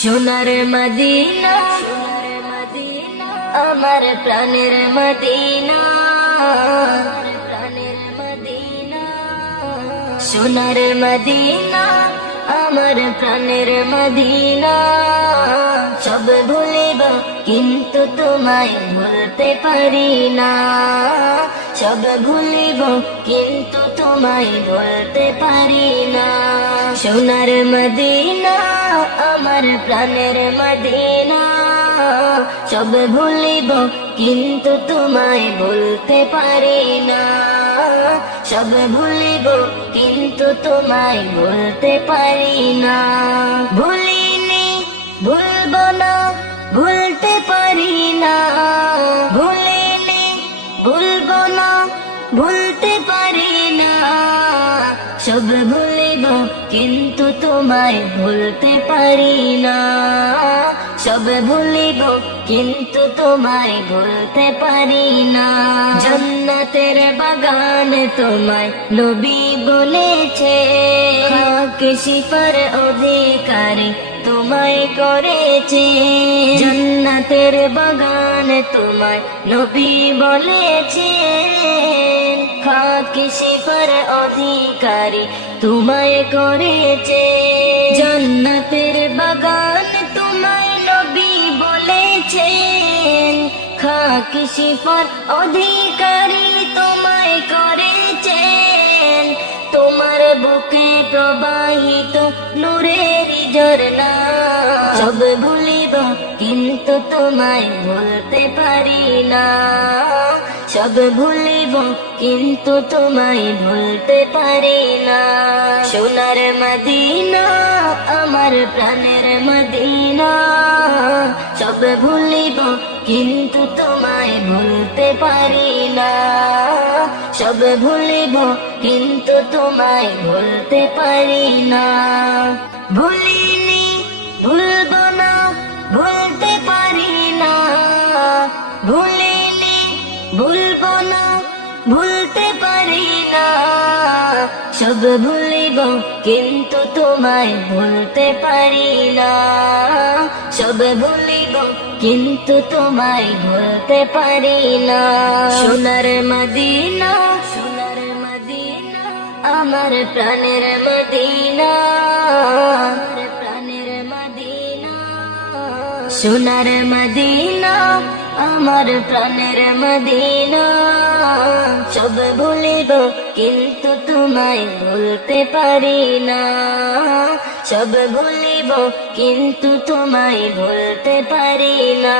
সোনার মদিনা আমার প্রাণের মদিনা, সোনার মদিনা আমার প্রাণের মদিনা। সব ভুলিব কিন্তু তোমায় ভুলতে পারি না, সব ভুলিব কিন্তু তোমায় ভুলতে পারি না। সোনার মদিনা আমার প্রাণের মদিনা, সব ভুলিব কিন্তু তোমায় ভুলতে পারি না, সব ভুলিব কিন্তু তোমায় ভুলতে পারি না। ভুলিনি ভুলব না ভুলতে পারি না, ভুলিনি ভুলব না ভুলতে পারি না। সব ভুলিব কিন্তু তোমায় ভুলতে পারি না, সব ভুলিব কিন্তু তোমায় ভুলতে পারি না। জান্নাতের বাগান তোমায় নবী বলেছে, খাকে শিফার অধিকারী তোমায় করেছে। জান্নাতের বাগান তোমায় নবী বলেছে, খাকে শিফার অধিকারী তোমায় করেছে। জান্নাতের বাগান তোমায় নবী বলেছেন, খাকে শিফার অধিকারী তোমায় করেছেন। তোমার বুকে প্রবাহিত নূরের ঝরনা, সব ভুলিব কিন্তু তোমায় ভুলতে পারি না, সব ভুলিব কিন্তু তোমায় ভুলতে পারি না। সোনার মদিনা আমার প্রাণের মদিনা, সব ভুলিব কিন্তু তোমায় ভুলতে পারি না, সব ভুলিব কিন্তু তোমায় ভুলতে পারি না। ভুলিনি ভুলব না ভুলতে পারি না, ভুলিনি ভুলব না ভুলতে পারি না। সব ভুলিব কিন্তু তোমায় ভুলতে পারি না, সব ভুলিব কিন্তু তোমায় ভুলতে পারি না। সোনার মদিনা আমার প্রাণের মদিনা, সোনার মদিনা আমার প্রাণের মদিনা। সব ভুলিব কিন্তু তোমায় ভুলতে পারি না, সব ভুলিব কিন্তু তোমায় ভুলতে পারি না।